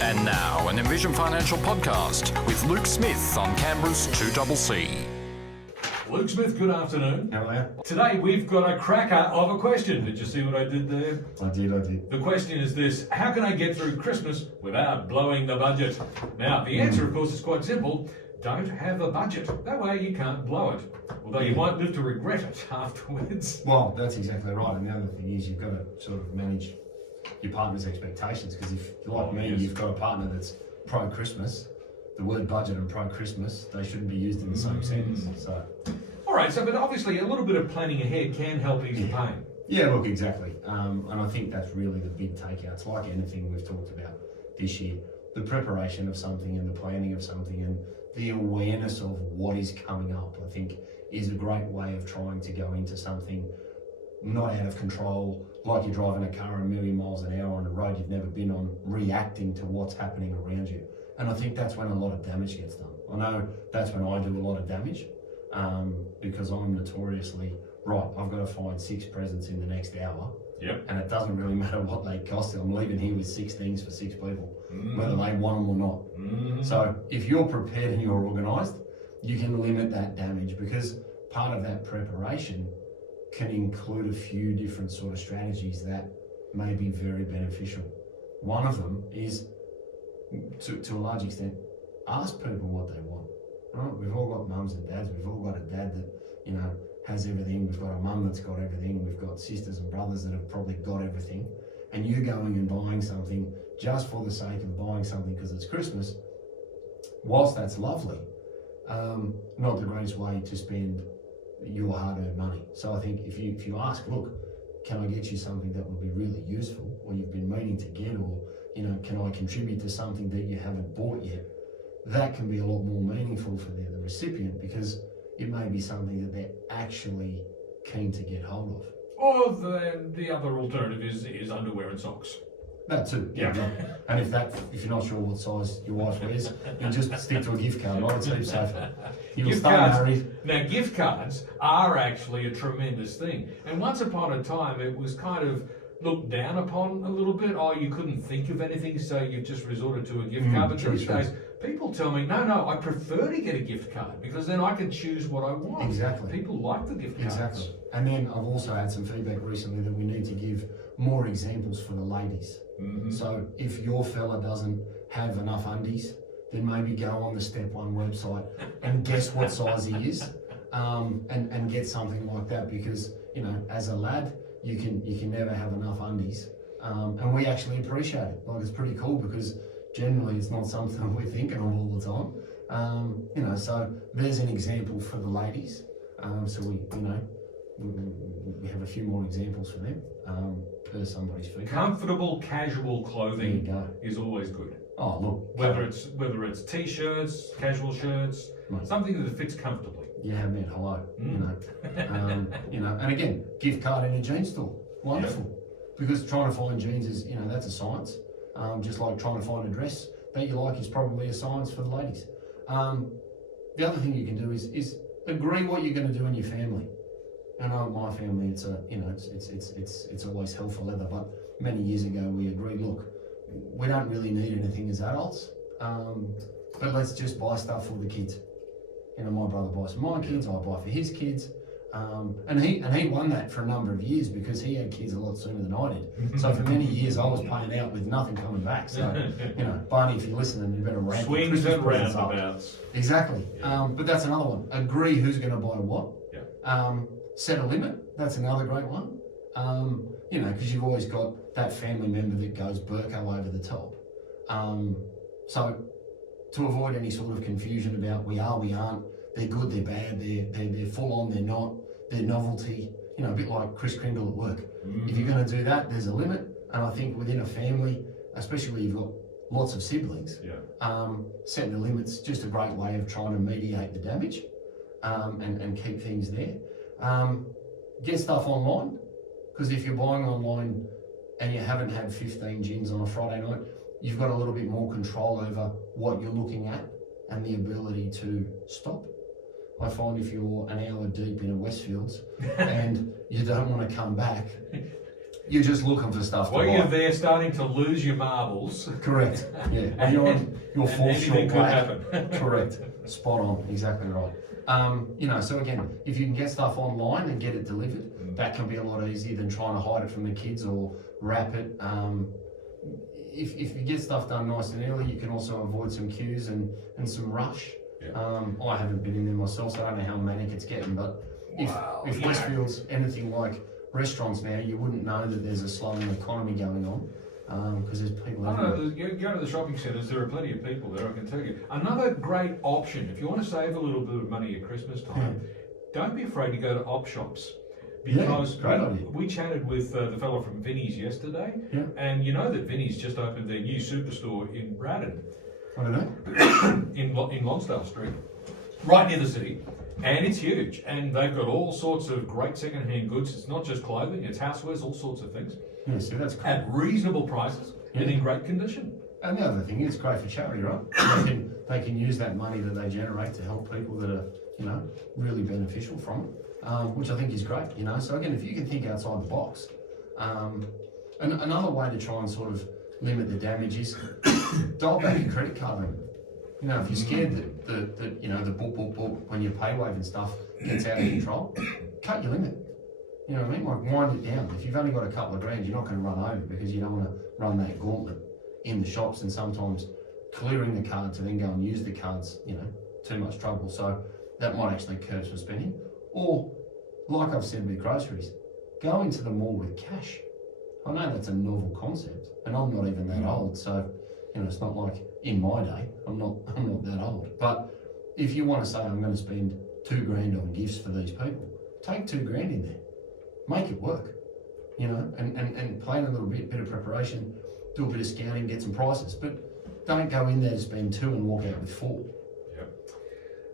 And now, an Envision Financial podcast with Luke Smith on Canberra's 2CC. Luke Smith, good afternoon. How are you? Today we've got a cracker of a question. Did you see what I did there? I did. The question is this: how can I get through Christmas without blowing the budget? Now, the answer, of course, is quite simple. Don't have a budget. That way you can't blow it. Although you might live to regret it afterwards. Well, that's exactly right. And the other thing is you've got to sort of manage your partner's expectations, because if, like me, yes, you've got a partner that's pro-Christmas, the word budget and pro-Christmas, they shouldn't be used in the same sentence. So, all right, but obviously a little bit of planning ahead can help ease the pain. yeah, look, exactly. And I think that's really the big takeouts. Like anything we've talked about this year, the preparation of something and the planning of something and the awareness of what is coming up, I think, is a great way of trying to go into something not out of control, like you're driving a car a million miles an hour on a road you've never been on, reacting to what's happening around you. And I think that's when a lot of damage gets done. I know that's when I do a lot of damage, because I'm notoriously, right, I've got to find 6 presents in the next hour. Yep. And it doesn't really matter what they cost. I'm leaving here with 6 things for 6 people, whether they want them or not. So if you're prepared and you're organised, you can limit that damage, because part of that preparation can include a few different sort of strategies that may be very beneficial. One of them is, to a large extent, ask people what they want. Right? We've all got mums and dads. We've all got a dad that, has everything. We've got a mum that's got everything. We've got sisters and brothers that have probably got everything. And you going and buying something just for the sake of buying something because it's Christmas, whilst that's lovely, not the greatest way to spend your hard-earned money. So I think if you ask, look, can I get you something that would be really useful, or you've been meaning to get, or can I contribute to something that you haven't bought yet? That can be a lot more meaningful for the recipient, because it may be something that they're actually keen to get hold of. Or the other alternative is underwear and socks. That too, yeah. And if you're not sure what size your wife wears, you just stick to a gift card, right? It's heaps safer. You'll stay married. Now, gift cards are actually a tremendous thing. And once upon a time, it was kind of looked down upon a little bit. Oh, you couldn't think of anything, so you just resorted to a gift card. But these days, people tell me, no, I prefer to get a gift card, because then I can choose what I want. Exactly. People like the gift cards. Exactly. And then I've also had some feedback recently that we need to give more examples for the ladies. So if your fella doesn't have enough undies, then maybe go on the Step One website and guess what size he is, and get something like that, because as a lad you can never have enough undies, and we actually appreciate it. Like, it's pretty cool, because generally it's not something we're thinking of all the time. So there's an example for the ladies. So we have a few more examples for them, per somebody's feedback. Comfortable, casual clothing is always good. Oh, look. Whether it's t-shirts, casual shirts, something that fits comfortably. You have met hello, and again, gift card in a jeans store, wonderful. Because trying to find jeans is, that's a science. Just like trying to find a dress that you like is probably a science for the ladies. The other thing you can do is agree what you're going to do in your family. And my family, it's always hell for leather. But many years ago, we agreed, look, we don't really need anything as adults, but let's just buy stuff for the kids. My brother buys for my kids, I buy for his kids, and he won that for a number of years, because he had kids a lot sooner than I did. So for many years, I was paying out with nothing coming back. So Barney, if you're listening, you better ramp swings and roundabouts. Exactly. Yeah. But that's another one. Agree who's going to buy what. Yeah. Set a limit. That's another great one. Because you've always got that family member that goes Burko over the top. So to avoid any sort of confusion about we are, we aren't, they're good, they're bad, they're full on, they're not, they're novelty, a bit like Chris Kringle at work. If you're going to do that, there's a limit. And I think within a family, especially where you've got lots of siblings, setting the limits, just a great way of trying to mediate the damage, and keep things there. Get stuff online, because if you're buying online and you haven't had 15 gins on a Friday night, you've got a little bit more control over what you're looking at and the ability to stop. I find if you're an hour deep in a Westfields and you don't want to come back, You're just looking for stuff to Well, buy. you're there starting to lose your marbles. Correct. Yeah. And you're on your and fourth anything short could black. happen. Correct. Spot on. Exactly right. So again, if you can get stuff online and get it delivered, that can be a lot easier than trying to hide it from the kids or wrap it. If you get stuff done nice and early, you can also avoid some queues and some rush. Yeah. I haven't been in there myself, so I don't know how manic it's getting, but if Westfield's anything like restaurants now, you wouldn't know that there's a slowing economy going on because there's people everywhere. You go to the shopping centres, there are plenty of people there, I can tell you. Another great option, if you want to save a little bit of money at Christmas time, don't be afraid to go to op shops. Because great idea. we chatted with the fellow from Vinnie's yesterday, and you know that Vinnie's just opened their new superstore in Braddon. I don't know. in Lonsdale Street, right near the city, and it's huge. And they've got all sorts of great second-hand goods. It's not just clothing; it's housewares, all sorts of things, Yeah, so that's cool. at reasonable prices and in great condition. And the other thing is, it's great for charity, right? They can use that money that they generate to help people that are, really beneficial from it, which I think is great, So again, if you can think outside the box, and another way to try and sort of limit the damage is dial back your credit card limit. If you're scared that the book when your pay wave and stuff gets out of control, cut your limit. You know what I mean? Like wind it down. If you've only got a couple of grand, you're not going to run over because you don't want to run that gauntlet in the shops, and sometimes clearing the card to then go and use the cards, too much trouble. So that might actually curb some spending. Or, like I've said with groceries, go into the mall with cash. I know that's a novel concept, and I'm not even that old, so it's not like in my day. I'm not that old. But if you want to say I'm going to spend $2 grand on gifts for these people, take $2 grand in there, make it work, and plan a little bit of preparation, do a bit of scouting, get some prices, but don't go in there to spend 2 and walk out with 4.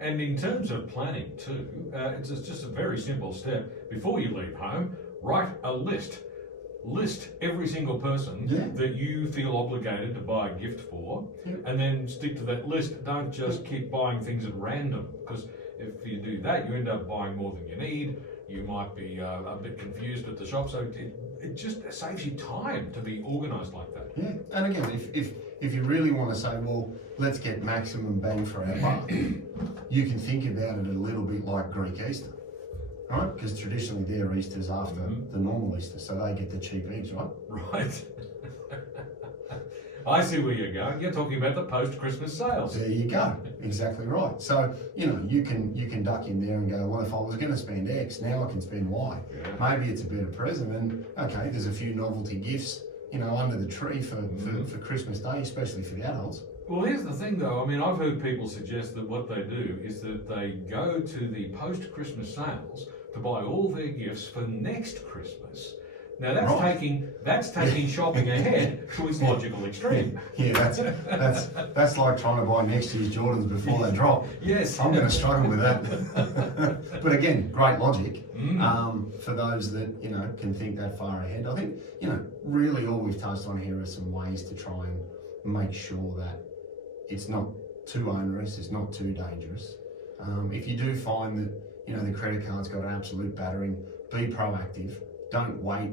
And in terms of planning too, it's just a very simple step. Before you leave home, write a list. List every single person that you feel obligated to buy a gift for, and then stick to that list. Don't just keep buying things at random, because if you do that, you end up buying more than you need. You might be a bit confused at the shop, so it just saves you time to be organised like that. Yeah, and again, if you really want to say, well, let's get maximum bang for our buck, you can think about it a little bit like Greek Easter, right? Because traditionally their Easter's after the normal Easter, so they get the cheap eggs, right? Right. I see where you're going. You're talking about the post-Christmas sales. There you go. Exactly right. So, you can duck in there and go, well, if I was going to spend X, now I can spend Y. Yeah. Maybe it's a better present, and okay, there's a few novelty gifts, under the tree for Christmas Day, especially for the adults. Well, here's the thing though. I mean, I've heard people suggest that what they do is that they go to the post-Christmas sales to buy all their gifts for next Christmas. Now that's taking shopping ahead to its logical extreme. Yeah, that's like trying to buy next year's Jordans before they drop. Yes, I'm going to struggle with that. But again, great logic for those that can think that far ahead. I think really all we've touched on here are some ways to try and make sure that it's not too onerous, it's not too dangerous. If you do find that the credit card's got an absolute battering, be proactive. Don't wait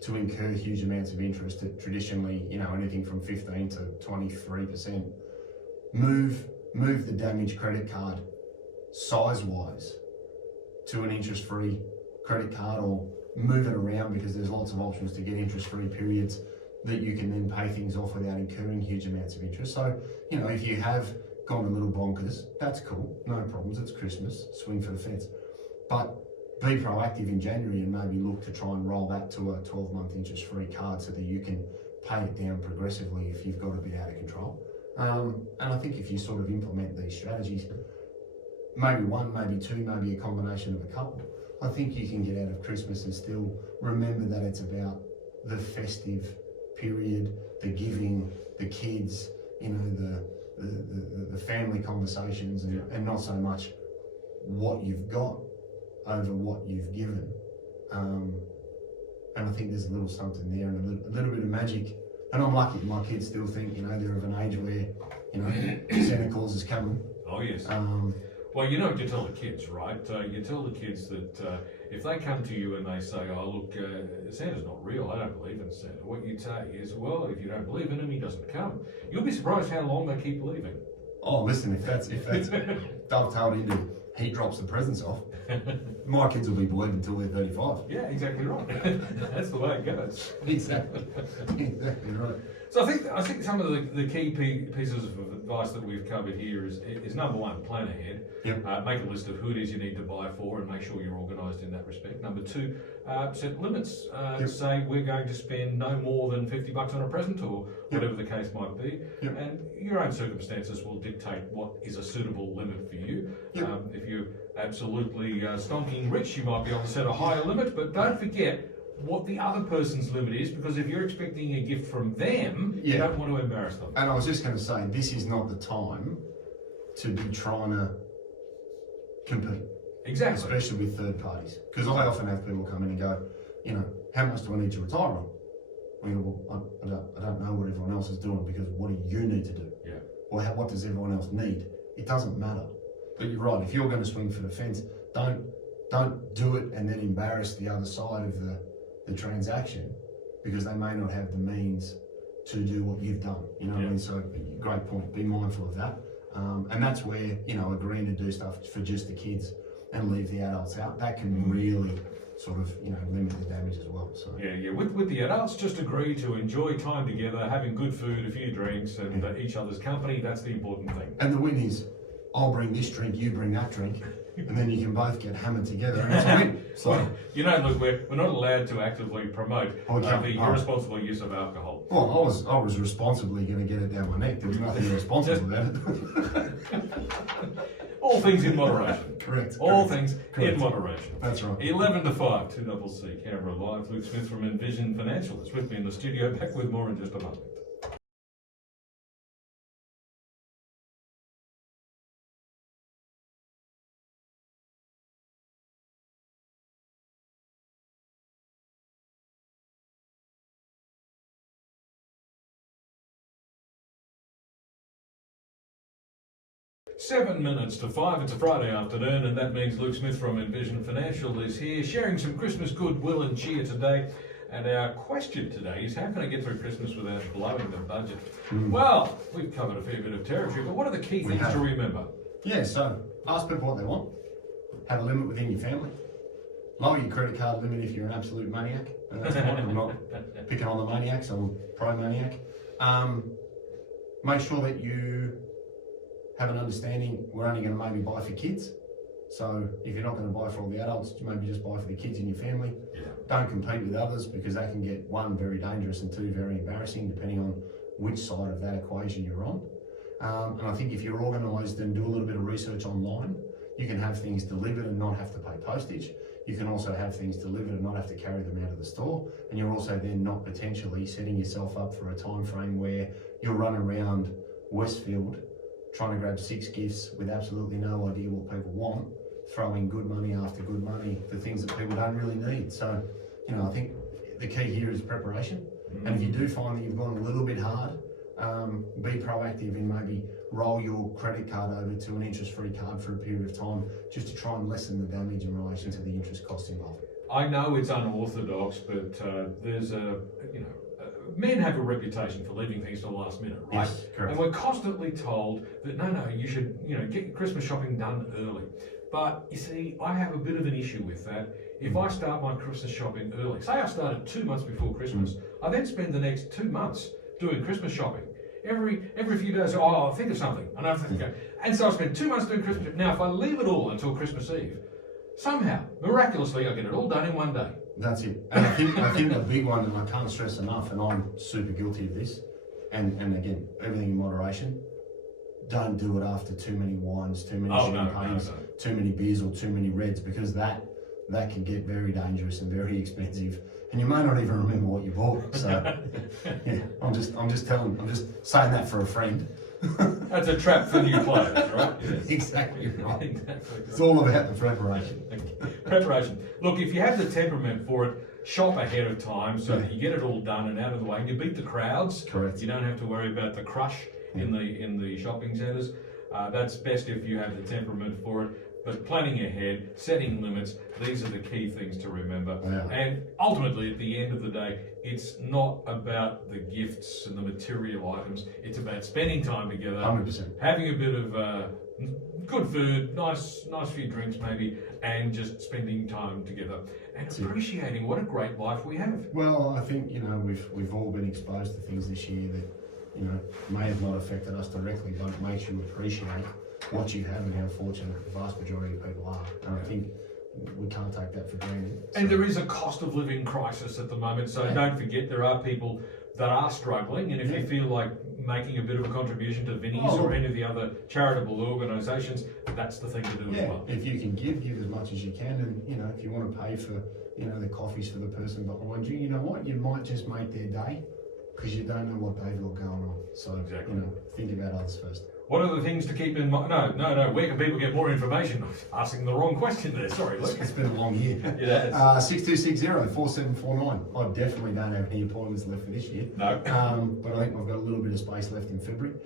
to incur huge amounts of interest at traditionally, anything from 15 to 23%. Move the damaged credit card size-wise to an interest-free credit card, or move it around, because there's lots of options to get interest-free periods that you can then pay things off without incurring huge amounts of interest. So, if you have gone a little bonkers, that's cool, no problems, it's Christmas, swing for the fence. But be proactive in January and maybe look to try and roll that to a 12-month interest-free card so that you can pay it down progressively if you've got a bit out of control. And I think if you sort of implement these strategies, maybe one, maybe two, maybe a combination of a couple, I think you can get out of Christmas and still remember that it's about the festive period, the giving, the kids, the family conversations, and not so much what you've got over what you've given. And I think there's a little something there, and a little bit of magic. And I'm lucky my kids still think, they're of an age where, Santa Claus is coming. Oh yes. Well, you tell the kids, right? You tell the kids that if they come to you and they say, "Oh, look, Santa's not real. I don't believe in Santa," what you'd say is, "Well, if you don't believe in him, he doesn't come." You'll be surprised how long they keep believing. Oh, listen, if that's dovetailed into he drops the presents off, my kids will be believing until they're 35. Yeah, exactly right. That's the way it goes. Exactly right. So I think some of the key pieces of advice that we've covered here is number one, plan ahead. Yep. Make a list of who it is you need to buy for and make sure you're organised in that respect. Number two, set limits. Say we're going to spend no more than $50 on a present or whatever the case might be. Yep. And your own circumstances will dictate what is a suitable limit for you. Yep. If you're absolutely stonking rich, you might be able to set a higher limit, but don't forget what the other person's limit is, because if you're expecting a gift from them, you don't want to embarrass them. And I was just going to say, this is not the time to be trying to compete. Exactly. Especially with third parties. Because I often have people come in and go, how much do I need to retire on? I go, well, I don't know what everyone else is doing, because what do you need to do? Yeah. Or what does everyone else need? It doesn't matter. But you're right, if you're going to swing for the fence, don't do it and then embarrass the other side of the transaction, because they may not have the means to do what you've done. You know what I mean? So great point. Be mindful of that. And that's where, agreeing to do stuff for just the kids and leave the adults out, that can really sort of, limit the damage as well. So yeah. With the adults, just agree to enjoy time together, having good food, a few drinks, and each other's company. That's the important thing. And the win is, I'll bring this drink, you bring that drink, and then you can both get hammered together, and it's a win. So, look, we're not allowed to actively promote the irresponsible use of alcohol. Well, I was responsibly going to get it down my neck. There was nothing irresponsible about it. All things in moderation. Correct. All things in moderation. That's right. 11 to 5, 2CC Canberra Live. Luke Smith from Envision Financial is with me in the studio. Back with more in just a moment. Seven minutes to 5, it's a Friday afternoon, and that means Luke Smith from Envision Financial is here sharing some Christmas goodwill and cheer today. And our question today is, how can I get through Christmas without blowing the budget? Well, we've covered a fair bit of territory, but what are the key things to remember? Yeah, so ask people what they want. Have a limit within your family. Lower your credit card limit if you're an absolute maniac. And that's fine. I'm not picking on the maniacs, I'm pro-maniac. Make sure that you have an understanding, we're only going to maybe buy for kids. So if you're not going to buy for all the adults, maybe just buy for the kids in your family. Yeah. Don't compete with others, because that can get, one, very dangerous, and two, very embarrassing, depending on which side of that equation you're on. And I think if you're organised and do a little bit of research online, you can have things delivered and not have to pay postage. You can also have things delivered and not have to carry them out of the store. And you're also then not potentially setting yourself up for a time frame where you'll run around Westfield trying to grab 6 gifts with absolutely no idea what people want, throwing good money after good money for things that people don't really need. So, I think the key here is preparation. And if you do find that you've gone a little bit hard, be proactive and maybe roll your credit card over to an interest-free card for a period of time, just to try and lessen the damage in relation to the interest costs involved. I know it's unorthodox, but there's men have a reputation for leaving things to the last minute, right? Yes, correct. And we're constantly told that no, you should, get your Christmas shopping done early. But you see, I have a bit of an issue with that. If I start my Christmas shopping early, say I started 2 months before Christmas, I then spend the next 2 months doing Christmas shopping. Every few days, I'll think of something, and I think, and so I spend 2 months doing Christmas. Now, if I leave it all until Christmas Eve, somehow, miraculously, I get it all done in one day. That's it. And I think the big one, and I can't stress enough, and I'm super guilty of this, and again, everything in moderation, don't do it after too many wines, too many champagnes, too many beers, or too many reds, because that can get very dangerous and very expensive, and you may not even remember what you bought. So yeah, I'm just saying that for a friend. That's a trap for new players, right? Yes. Exactly right. Exactly. It's all about the preparation. Preparation. Look, if you have the temperament for it, shop ahead of time so that you get it all done and out of the way, and you beat the crowds. Correct. You don't have to worry about the crush in the shopping centres. That's best if you have the temperament for it. But planning ahead, setting limits, these are the key things to remember. Yeah. And ultimately, at the end of the day, it's not about the gifts and the material items. It's about spending time together, 100%. having a bit of good food, nice few drinks maybe, and just spending time together and appreciating what a great life we have. Well, I think, we've all been exposed to things this year that, may have not affected us directly, but it makes you appreciate what you have and how fortunate the vast majority of people are. And I think we can't take that for granted. And there is a cost of living crisis at the moment, so don't forget there are people that are struggling, and if you feel like making a bit of a contribution to Vinnie's or any of the other charitable organisations, that's the thing to do as well. If you can give as much as you can, and if you want to pay for the coffees for the person behind you, you know what, you might just make their day because you don't know what they've got going on. So Exactly. Think about others first. What are the things to keep in mind? No. Where can people get more information? Asking the wrong question there. Sorry, Luke. It's been a long year. It has. 6260-4749. I definitely don't have any appointments left for this year. No. But I think I've got a little bit of space left in February.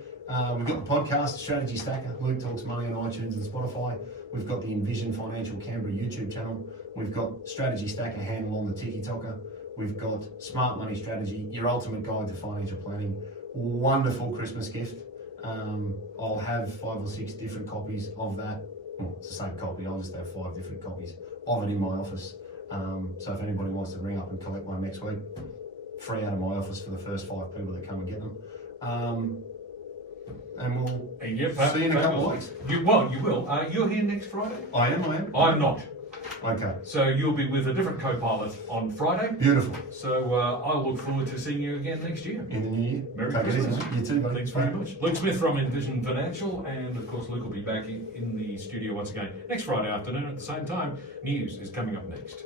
We've got the podcast, Strategy Stacker. Luke Talks Money on iTunes and Spotify. We've got the Envision Financial Canberra YouTube channel. We've got Strategy Stacker handle on the TikToker. We've got Smart Money Strategy, your ultimate guide to financial planning. Wonderful Christmas gift. I'll have 5 or 6 different copies of that. Well, it's the same copy, I'll just have 5 different copies of it in my office. So if anybody wants to ring up and collect one next week, free out of my office for the first 5 people that come and get them. And we'll see you in a couple of weeks. You will. You're here next Friday? I am. I'm not. Okay. So you'll be with a different co-pilot on Friday. Beautiful. So I'll look forward to seeing you again next year. In the new year. Merry Take it Christmas. easy, mate. You too, buddy. Thanks very much. Luke Smith from Envision Financial, and of course Luke will be back in the studio once again next Friday afternoon at the same time. News is coming up next.